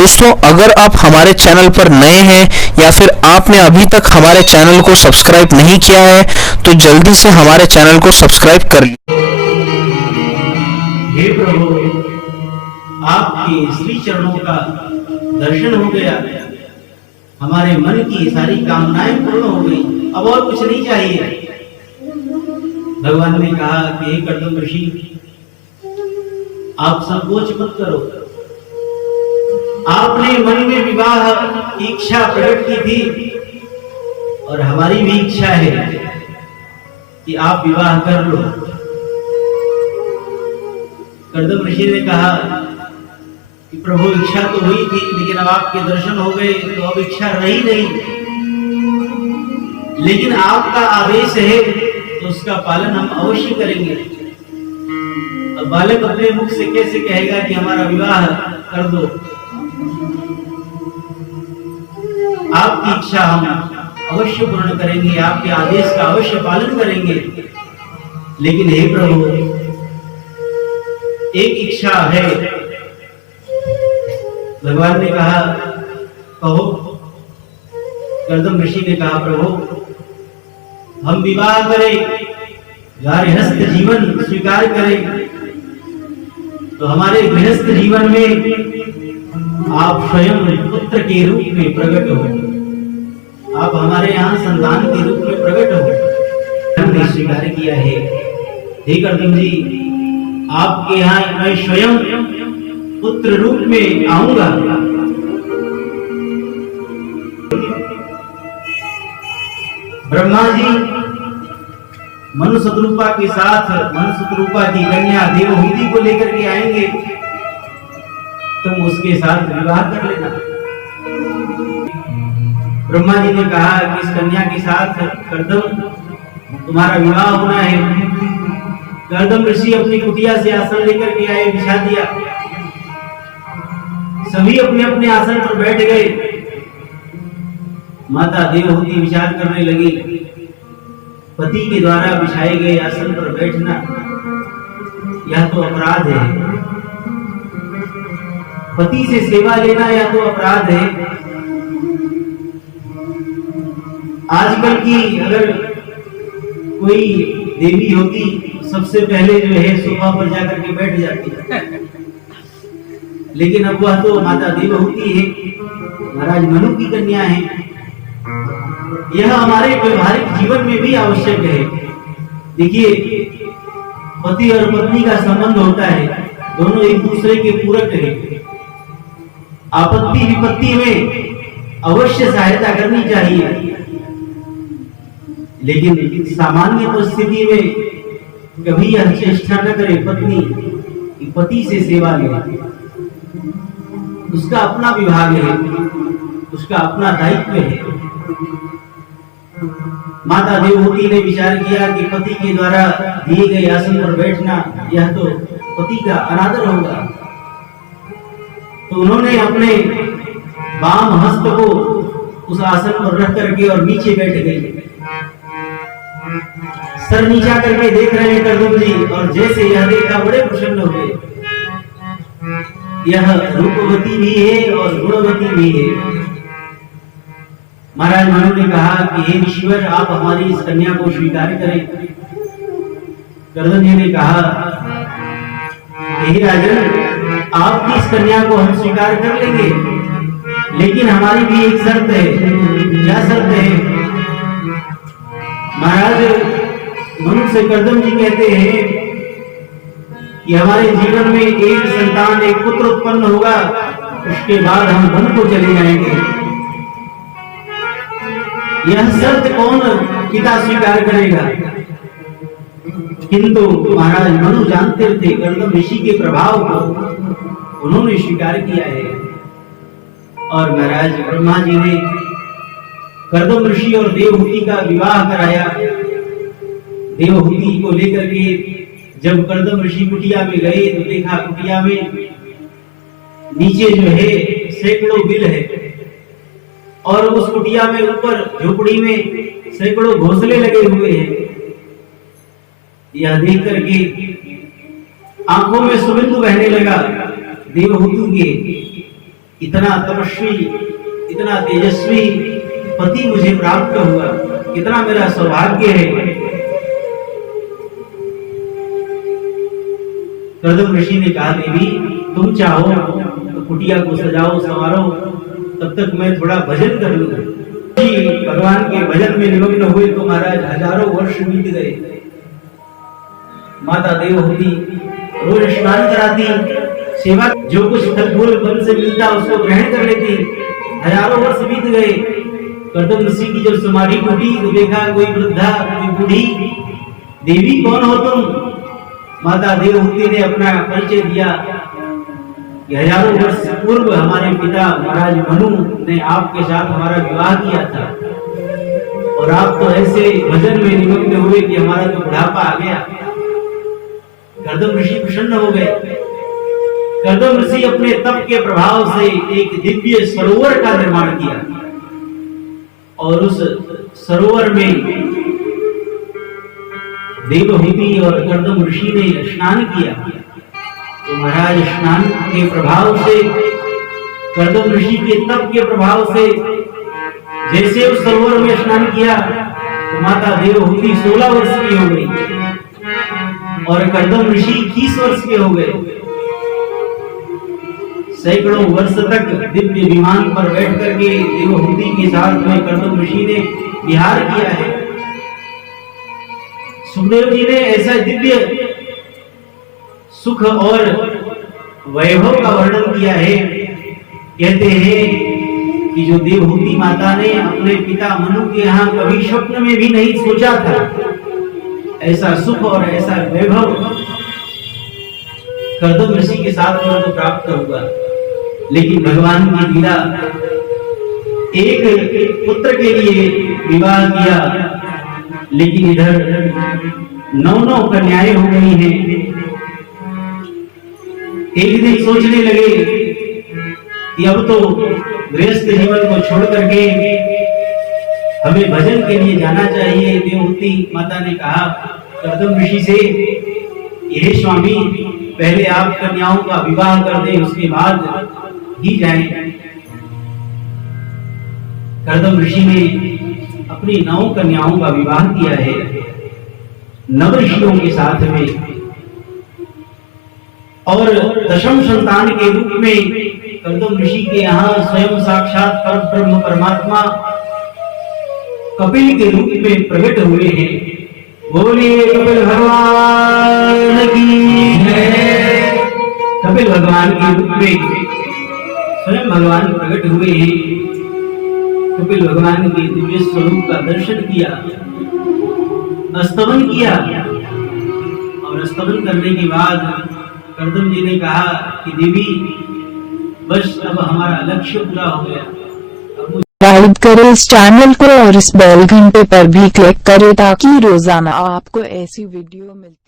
दोस्तों, अगर आप हमारे चैनल पर नए हैं या फिर आपने अभी तक हमारे चैनल को सब्सक्राइब नहीं किया है तो जल्दी से हमारे चैनल को सब्सक्राइब कर लीजिए। हे प्रभु, आपके श्री चरणों का दर्शन हो गया, हमारे मन की सारी कामनाएं पूर्ण हो गई, अब और कुछ नहीं चाहिए। भगवान ने कहा कि हे कर्दम ऋषि, आप संकोच मत करो। आपने मन में विवाह की इच्छा प्रकट की थी और हमारी भी इच्छा है कि आप विवाह कर लो। कर्दम ऋषि ने कहा कि प्रभु, इच्छा तो हुई थी लेकिन अब आपके दर्शन हो गए तो अब इच्छा रही नहीं, लेकिन आपका आदेश है तो उसका पालन हम अवश्य करेंगे। अब बालक अपने मुख से कैसे कहेगा कि हमारा विवाह कर दो? आपकी इच्छा हम अवश्य पूर्ण करेंगे, आपके आदेश का अवश्य पालन करेंगे। लेकिन हे प्रभु, एक इच्छा है। भगवान ने कहा, कहो। कर्दम ऋषि ने कहा, प्रभु, हम विवाह करें, गृहस्थ जीवन स्वीकार करें तो हमारे गृहस्थ जीवन में आप स्वयं पुत्र के रूप में प्रकट हो, आप हमारे यहाँ संतान के रूप में प्रकट हो। हमने स्वीकार किया है। हे कर्दम जी, आपके यहाँ मैं स्वयं पुत्र रूप में आऊंगा। ब्रह्मा जी मनु शत्रुपा के साथ मनु शत्रुपा की कन्या देवहूति को लेकर के आएंगे, तुम उसके साथ विवाह कर लेना। ब्रह्मा जी ने कहा कि इस कन्या के साथ कर्दम तुम्हारा विवाह होना है। कर्दम ऋषि अपनी कुटिया से आसन लेकर के आए, बिछा दिया, सभी अपने अपने आसन पर बैठ गए। माता देवहूति विचार करने लगी, पति के द्वारा बिछाए गए आसन पर बैठना यह तो अपराध है, पति से सेवा लेना यह तो अपराध है। आजकल की अगर कोई देवी होती सबसे पहले जो है सोफा पर जाकर के बैठ जाती, लेकिन अब वह तो माता देवहूति है, महाराज मनु की कन्या है। यह हमारे व्यवहारिक जीवन में भी आवश्यक है। देखिए, पति और पत्नी का संबंध होता है, दोनों एक दूसरे के पूरक हैं। आपत्ति विपत्ति में अवश्य सहायता करनी चाहिए, लेकिन सामान्य परिस्थिति में कभी यह चेष्टा न करे पत्नी कि पति से सेवा ले। उसका अपना विभाग है, उसका अपना दायित्व है। माता देवहूति ने विचार किया कि पति के द्वारा दिए गए आसन पर बैठना यह तो पति का अनादर होगा, तो उन्होंने अपने वाम हस्त को उस आसन पर रख करके और नीचे बैठ गई। सर नीचा करके देख रहे हैं कर्दम जी, और जैसे यह देखा बड़े प्रसन्न हो गए। यह रूपवती भी है और गुणवती भी है। महाराज मनु ने कहा कि हे ईश्वर, आप हमारी इस कन्या को स्वीकार करें। कर्दम जी ने कहा, हे राजन, आपकी इस कन्या को हम स्वीकार कर लेंगे, लेकिन हमारी भी एक शर्त है। क्या शर्त है? महाराज मनु से कर्दम जी कहते हैं कि हमारे जीवन में एक संतान, एक पुत्र उत्पन्न होगा, उसके बाद हम वन को चले जाएंगे। यह शर्त कौन पिता स्वीकार करेगा? किंतु महाराज मनु जानते थे कर्दम ऋषि के प्रभाव को, उन्होंने स्वीकार किया है। और महाराज ब्रह्मा जी ने कर्दम ऋषि और देवहूति का विवाह कराया। देवहूति को लेकर के जब कर्दम ऋषि कुटिया में गए तो देखा कुटिया में नीचे जो है सैकड़ों बिल है, और उस कुटिया में ऊपर झोपड़ी में सैकड़ों घोंसले लगे हुए हैं। यह देख करके आंखों में सुगंध बहने लगा देवहूति के। इतना तपस्वी, इतना तेजस्वी पति मुझे प्राप्त हुआ, कितना मेरा सौभाग्य है। कर्दम ऋषि ने कहा, देवी तुम चाहो तो कुटिया को सजाओ संवारो, तब तक मैं थोड़ा भजन कर लूं। भगवान के भजन में निमग्न हुए तो महाराज हजारों वर्ष बीत गए। माता देवहूति रोज स्नान कराती, सेवा जो कुछ फल वन से मिलता उसको ग्रहण कर लेती। हजारों वर्ष बीत गए। कर्दम ऋषि की जब समाधि टूटी तो देखा कोई वृद्धा, कोई बूढ़ी। देवी कौन हो तुम? माता देवहूति ने अपना परिचय दिया कि हजारों वर्ष पूर्व हमारे पिता महाराज मनु ने आपके साथ हमारा विवाह किया था, और आप तो ऐसे भजन में निमग्न हुए कि हमारा तो बुढ़ापा आ गया। कर्दम ऋषि प्रसन्न हो गए। कर्दम ऋषि अपने तप के प्रभाव से एक दिव्य सरोवर का निर्माण किया, और उस सरोवर में देवहूति और कर्दम ऋषि ने स्नान किया। तो महाराज स्नान के प्रभाव से, कर्दम ऋषि के तप के प्रभाव से, जैसे उस सरोवर में स्नान किया तो माता देवहूति 16 वर्ष की हो गई और कर्दम ऋषि 21 वर्ष के हो गए। सैकड़ों वर्ष तक दिव्य विमान पर बैठ करके देवहूति के साथ में कर्दम ऋषि ने विहार किया है। सुखदेव जी ने ऐसा दिव्य सुख और वैभव का वर्णन किया है। कहते हैं कि जो देवहूति माता ने अपने पिता मनु के यहाँ कभी स्वप्न में भी नहीं सोचा था, ऐसा सुख और ऐसा वैभव कर्दम ऋषि के साथ उनको प्राप्त हुआ। लेकिन भगवान की लीला, एक पुत्र के लिए विवाह किया, लेकिन इधर 9 कन्याएं हो गई हैं। एक दिन सोचने लगे कि अब तो गृहस्थ जीवन को छोड़ करके हमें भजन के लिए जाना चाहिए। देवहूति माता ने कहा कर्दम ऋषि से, हे स्वामी, पहले आप कन्याओं का विवाह कर दें, उसके बाद ही जाएं। कर्दम ऋषि ने अपनी 9 कन्याओं का विवाह किया है, 9 ऋषियों के साथ में, और 10वीं संतान के रूप में कर्दम ऋषि के यहाँ स्वयं साक्षात परब्रह्म परमात्मा कपिल के रूप में प्रकट हुए हैं। बोलिए कपिल भगवान की जय। कपिल भगवान के रूप में स्वयं भगवान प्रकट हुए हैं। कपिल भगवान के दिव्य स्वरूप का दर्शन किया, स्तवन किया, और स्तवन करने के बाद कर्दम जी ने कहा कि देवी, बस अब हमारा लक्ष्य पूरा हो गया। सब्सक्राइब करें इस चैनल को और इस बेल घंटे पर भी क्लिक करें ताकि रोजाना आपको ऐसी वीडियो मिलती